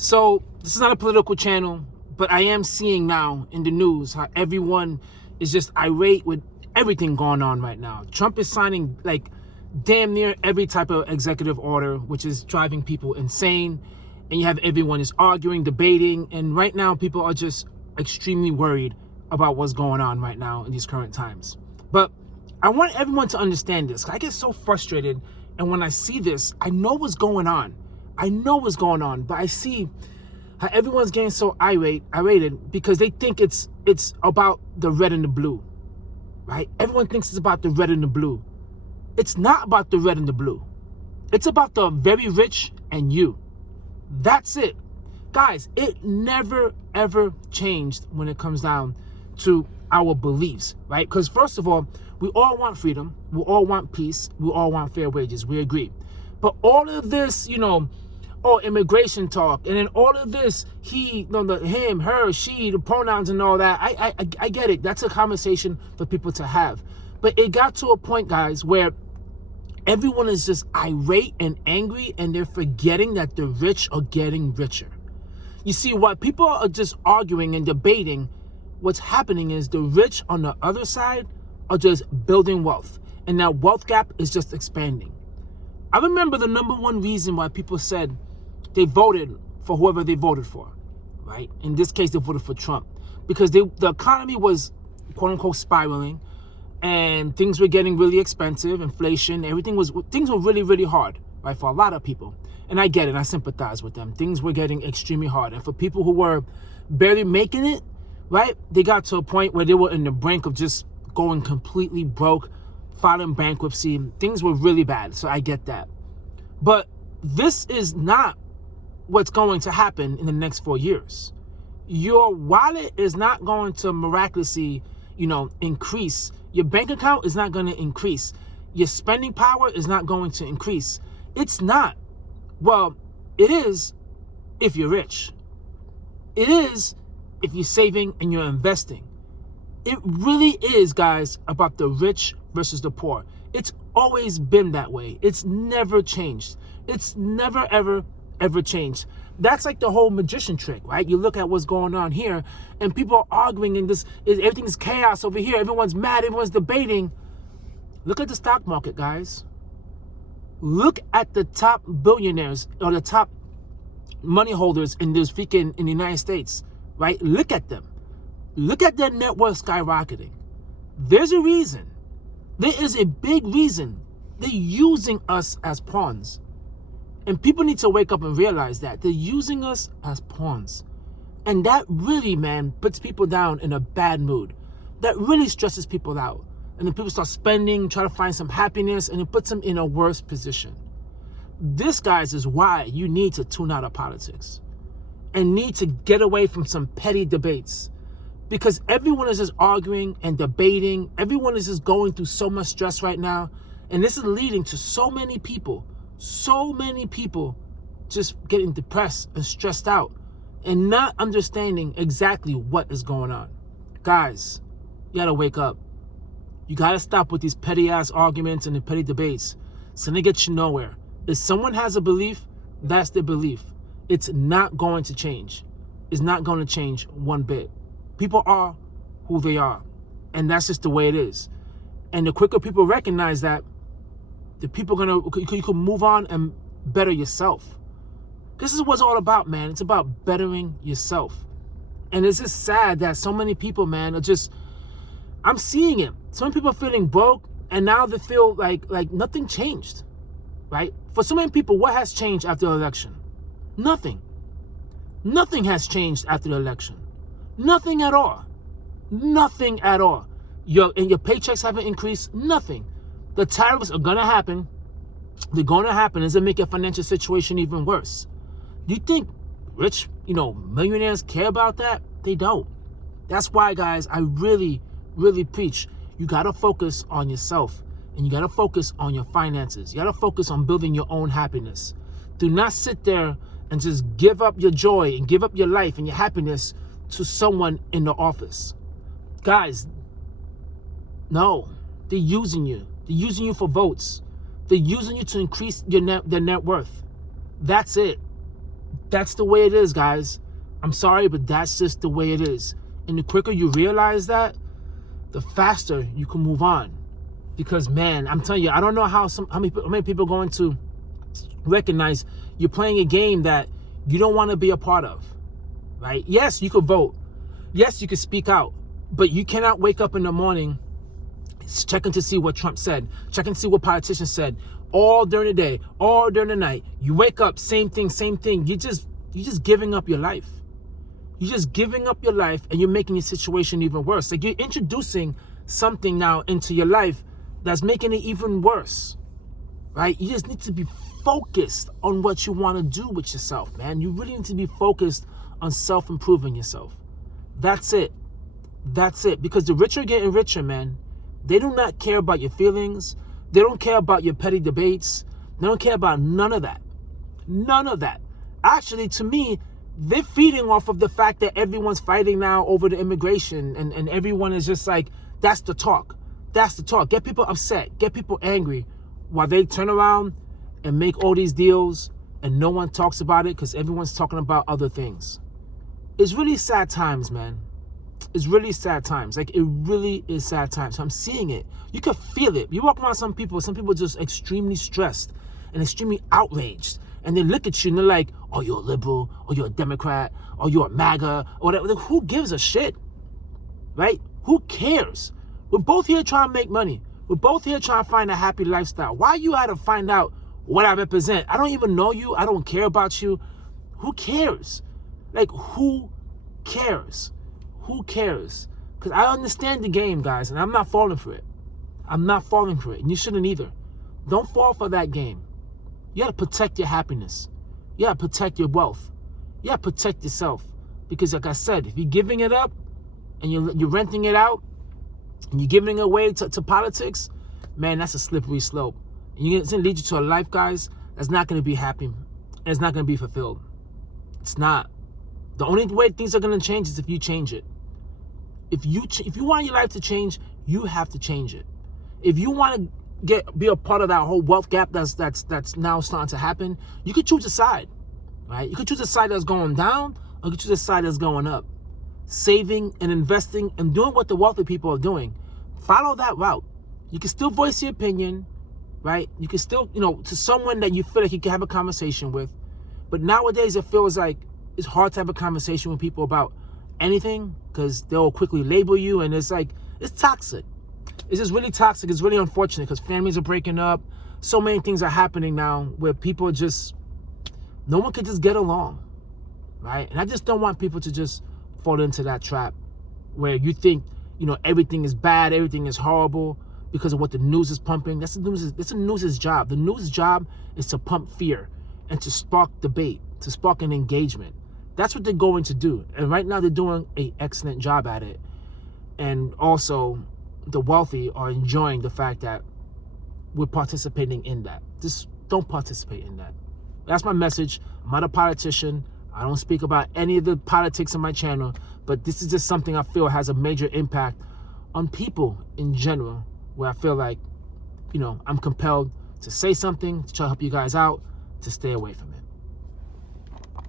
So this is not a political channel, but I am seeing now in the news how everyone is just irate with everything going on right now. Trump is signing like damn near every type of executive order, which is driving people insane. And you have everyone is arguing, debating, and right now people are just extremely worried about what's going on right now in these current times. But I want everyone to understand this. I get so frustrated, and when I see this, I know what's going on. I know what's going on, but I see how everyone's getting so irated because they think it's about the red and the blue, right? Everyone thinks it's about the red and the blue. It's not about the red and the blue. It's about the very rich and you. That's it. Guys, it never, ever changed when it comes down to our beliefs, right? Because first of all, we all want freedom. We all want peace. We all want fair wages. We agree. But all of this, immigration talk, and then all of this, him, her, she, the pronouns and all that, I get it. That's a conversation for people to have. But it got to a point, guys, where everyone is just irate and angry, and they're forgetting that the rich are getting richer. You see, while people are just arguing and debating, what's happening is the rich on the other side are just building wealth, and that wealth gap is just expanding. I remember the number one reason why people said they voted for whoever they voted for, right? In this case, they voted for Trump because the economy was, quote unquote, spiraling, and things were getting really expensive, inflation, things were really, really hard, right, for a lot of people. And I get it, I sympathize with them. Things were getting extremely hard. And for people who were barely making it, right, they got to a point where they were in the brink of just going completely broke, filing bankruptcy. Things were really bad, so I get that. But this is not what's going to happen in the next 4 years. Your wallet is not going to miraculously, increase. Your bank account is not going to increase. Your spending power is not going to increase. It's not. Well, it is if you're rich. It is if you're saving and you're investing. It really is, guys, about the rich versus the poor. It's always been that way. It's never changed. It's never, ever, ever changed. That's like the whole magician trick, right? You look at what's going on here, and people are arguing, and everything's chaos over here. Everyone's mad. Everyone's debating. Look at the stock market, guys. Look at the top billionaires or the top money holders in the United States, right? Look at them. Look at their net worth skyrocketing. There's a reason. There is a big reason. They're using us as pawns. And people need to wake up and realize that they're using us as pawns. And that really, man, puts people down in a bad mood. That really stresses people out. And then people start spending, try to find some happiness, and it puts them in a worse position. This, guys, is why you need to tune out of politics and need to get away from some petty debates. Because everyone is just arguing and debating. Everyone is just going through so much stress right now. And this is leading to so many people just getting depressed and stressed out and not understanding exactly what is going on. Guys, you gotta wake up. You gotta stop with these petty ass arguments and the petty debates. It's gonna get you nowhere. If someone has a belief, that's their belief. It's not going to change. It's not going to change one bit. People are who they are, and that's just the way it is. And the quicker people recognize that, the people you can move on and better yourself. This is what it's all about, man. It's about bettering yourself. And it's just sad that so many people, man, are just, I'm seeing it. Some people are feeling broke, and now they feel like nothing changed, right? For so many people, what has changed after the election? Nothing. Nothing has changed after the election. Nothing at all. Nothing at all. Your paychecks haven't increased. Nothing. The tariffs are going to happen. They're going to happen. It's going to make your financial situation even worse. Do you think rich, millionaires care about that? They don't. That's why, guys, I really, really preach. You got to focus on yourself, and you got to focus on your finances. You got to focus on building your own happiness. Do not sit there and just give up your joy and give up your life and your happiness to someone in the office. Guys, no, they're using you. They're using you for votes. They're using you to increase their net worth. That's it. That's the way it is, guys. I'm sorry, but that's just the way it is. And the quicker you realize that, the faster you can move on. Because, man, I'm telling you, I don't know how many people are going to recognize you're playing a game that you don't want to be a part of, right? Yes, you could vote. Yes, you could speak out. But you cannot wake up in the morning checking to see what Trump said, checking to see what politicians said, all during the day, all during the night. You wake up, same thing. You're just giving up your life. You're just giving up your life, and you're making your situation even worse. Like, you're introducing something now into your life that's making it even worse, right? You just need to be focused on what you want to do with yourself, man. You really need to be focused on self-improving yourself. That's it. Because the rich are getting richer, man. They do not care about your feelings. They don't care about your petty debates. They don't care about none of that. None of that. Actually, to me, they're feeding off of the fact that everyone's fighting now over the immigration, and everyone is just like, that's the talk. That's the talk. Get people upset. Get people angry while they turn around and make all these deals and no one talks about it because everyone's talking about other things. It's really sad times, man. It's really sad times. Like, it really is sad times. I'm seeing it. You can feel it. You walk around some people just extremely stressed and extremely outraged. And they look at you and they're like, oh, you're a liberal, or you're a Democrat, or you're a MAGA, or whatever. Like, who gives a shit? Right? Who cares? We're both here trying to make money. We're both here trying to find a happy lifestyle. Why you had to find out what I represent? I don't even know you. I don't care about you. Who cares? Like, who cares? Who cares? Because I understand the game, guys, and I'm not falling for it. I'm not falling for it, and you shouldn't either. Don't fall for that game. You got to protect your happiness. You got to protect your wealth. You got to protect yourself. Because, like I said, if you're giving it up and you're renting it out and you're giving it away to politics, man, that's a slippery slope. And it's going to lead you to a life, guys, that's not going to be happy. And it's not going to be fulfilled. It's not. The only way things are going to change is if you change it. If you want your life to change, you have to change it. If you want to be a part of that whole wealth gap that's now starting to happen, you could choose a side, right? You could choose a side that's going down, or you could choose a side that's going up. Saving and investing and doing what the wealthy people are doing. Follow that route. You can still voice your opinion, right? You can still, to someone that you feel like you can have a conversation with. But nowadays it feels like it's hard to have a conversation with people about anything because they'll quickly label you, and it's like, it's toxic. It's just really toxic. It's really unfortunate because families are breaking up. So many things are happening now where people no one could just get along, right? And I just don't want people to just fall into that trap where you think, everything is bad, everything is horrible because of what the news is pumping. That's the news's job. The news's job is to pump fear and to spark debate, to spark an engagement. That's what they're going to do. And right now they're doing an excellent job at it. And also, the wealthy are enjoying the fact that we're participating in that. Just don't participate in that. That's my message. I'm not a politician. I don't speak about any of the politics on my channel, but this is just something I feel has a major impact on people in general, where I feel like, I'm compelled to say something, to try to help you guys out, to stay away from it.